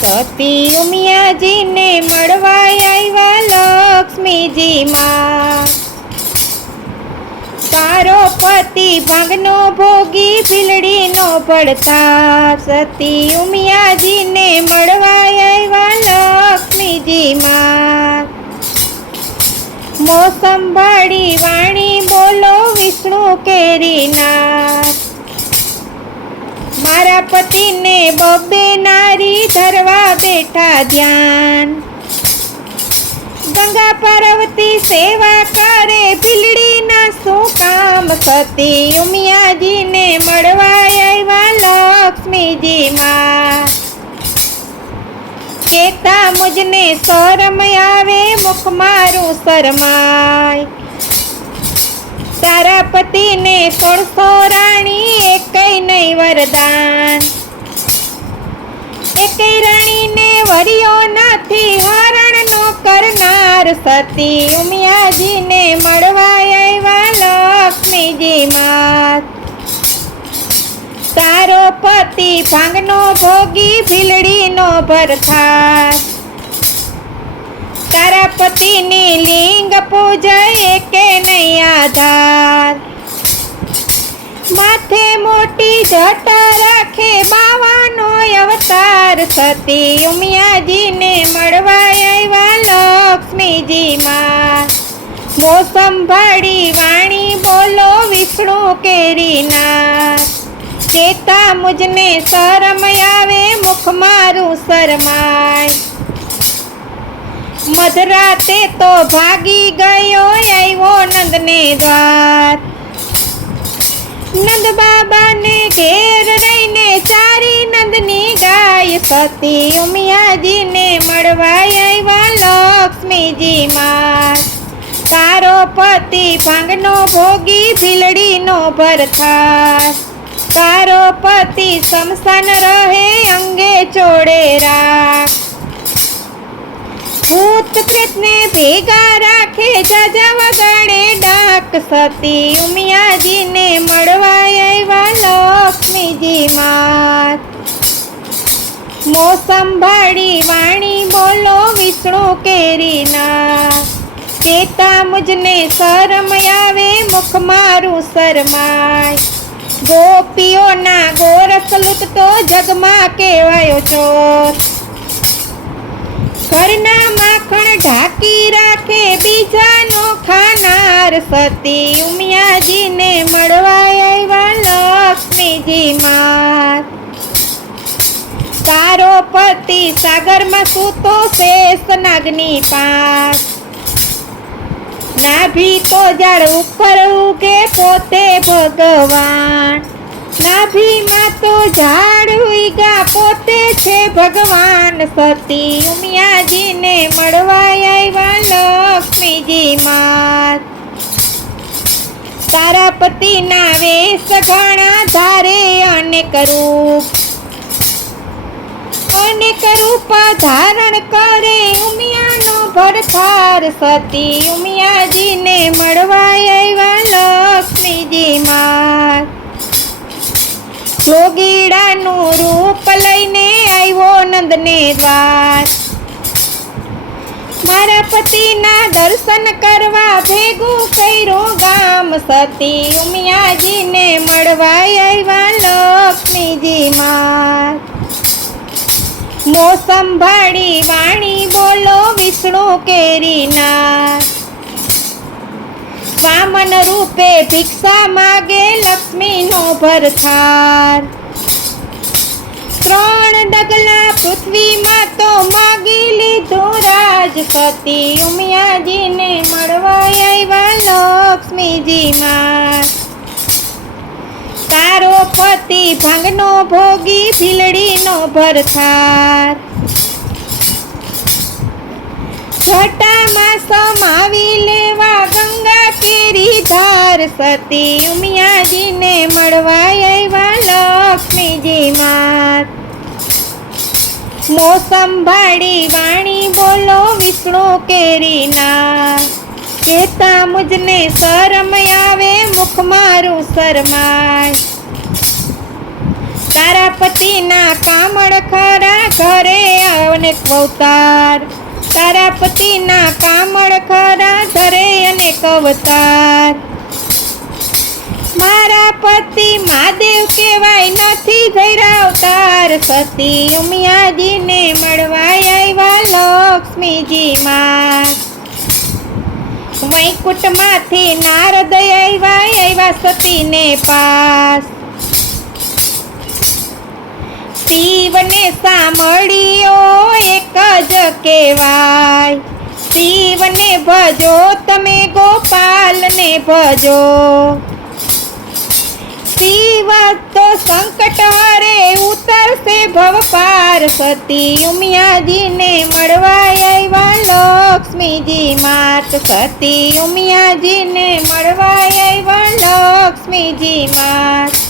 સતી ઉમિયાજીને મળવા આવ્યા લક્ષ્મીજી માં। તારો પતિ ભાંગનો ભોગી ભીલડીનો પડતાર। સતી ઉમિયાજીને મળવા આવ્યા લક્ષ્મીજી માં। મોસમ ભાડી વાણી બોલો વિષ્ણુ કેરીનાથ। મારા પતિને બબ્બે નારી ધરવા બેઠા ધ્યાન। ગંગા પાર્વતી સેવા કરે ભીલડીના શું કામ। સતી ઉમિયાજીને મળવા આવ્યા લક્ષ્મીજી માં। કેતા મુજને શરમ આવે મુખ મારું શરમાય। તારા પતિને 16 રાણી એકેય નહીં વરદાન। એકેય રાણીને વર્યો નથી હરણનો કરનાર। સતી ઉમિયાજીને મળવા આવ્યા લક્ષ્મીજી માં। તારો પતિ ભાંગનો ભોગી ભીલડીનો ભરથાર। તારા પતિની લિંગ પૂજાય કે નહીં આધાર। માથે મોટી જટા રાખે બાવાનો અવતાર। સતી ઉમિયાજીને મળવા આવ્યા લક્ષ્મીજી માં। મોસમ ભાડી વાણી બોલો વિષ્ણુ કેરીનાથ। કેતા મુજને શરમ આવે મુખ મારું શરમાય। મધરાતે તો ભાગી ગયો આવ્યો નંદને દ્વાર। નંદ બાબાને ઘેર રહીને ચારી નંદની ગાય। સતી ઉમિયાજીને મળવા આવ્યા લક્ષ્મીજી માં। તારો પતિ ભાંગનો ભોગી ભીલડીનો ભરથાર। તારો પતિ શમશાન રહે અંગે ચોડે રાખ। ભૂત પ્રેતને ભેગા રાખે જાજા વગાડે ડાક। સતી ઉમિયાજીને મળવા આવ્યા લક્ષ્મીજી માં। મોસમ ભાડી વાણી બોલો વિષ્ણુ કેરીનાથ। કેતા મુજને શરમ આવે મુખ મારું શરમાય। ગોપીઓના ગોરસ લૂંટતો જગમાં કહેવાયો ચોર। ઘરના માખણ ઢાંકી રાખે બીજાનો ખાનાર। સતી ઉમિયાજીને મળવા આવ્યા લક્ષ્મીજી માં। તારો પતિ સાગરમાં સૂતો શેષ નાગની પાસ। નાભી તો ઝાડ ઉપર ઉગે પોતે ભગવાન। નાભીમાં તો ઝાડ ઉગ્યા પોતે છે ભગવાન। સતી ઉમિયાજીને મળવા આવ્યા લક્ષ્મીજી માં। તારા પતિના વેશ ઘણા ધારે અનેક રૂપ। અનેક રૂપ ધારણ કરે ઉમિયાનો ભરથાર। સતી ઉમિયાજીને મળવા આવ્યા લક્ષ્મીજી માં। જોગીડાનું રૂપ લઈને આવ્યો નંદને દ્વાર। મારા પતિના દર્શન કરવા ભેગું કર્યું ગામ। સતી ઉમિયાજીને મળવા આવ્યા લક્ષ્મીજી માં। મોસમ ભાડી વાણી બોલો વિષ્ણુ કેરીનાથ। વામન રૂપે ભિક્ષા માગે લક્ષ્મીનો ભરથાર। 3 ડગલા પૃથ્વીમાં તો માગી લીધું રાજ। સતી ઉમિયાજીને મળવા આવ્યા લક્ષ્મીજી માં। તારો પતિ ભાંગનો ભોગી ભીલડીનો ભરથાર। છઠ્ઠામાં સમાવી લેવા ગંગા કેરી ધાર। સતી ઉમિયાજીને મળવા આવ્યા લક્ષ્મીજી માં। મોસમ ભાડી વાણી બોલો વિષ્ણુ કેરીનાથ। કેતા મુજને શરમ આવે મુખ મારું શરમાય। તારા પતિના કામળ ખરા ઘરે અનેક અવતાર તારા પતિના કામળ ખરા ધરે અનેક અવતાર મારા પતિ મહાદેવ કહેવાય નથી ધૈર્યા અવતાર સતી ઉમિયાજીને મળવા આવ્યા લક્ષ્મીજી માં વૈકુંઠમાંથી નારદ આવ્યા સતીને પાસ શિવને સાંભળ્યો એક જ કહેવાય શિવને ભજો તમે ગોપાલને ભજો શિવ તો સંકટ હરે ઉતરશે ભવ પાર સતી ઉમિયાજીને મળવા આવ્યા લક્ષ્મીજી માત સતી ઉમિયાજીને મળવા આવ્યા લક્ષ્મીજી માત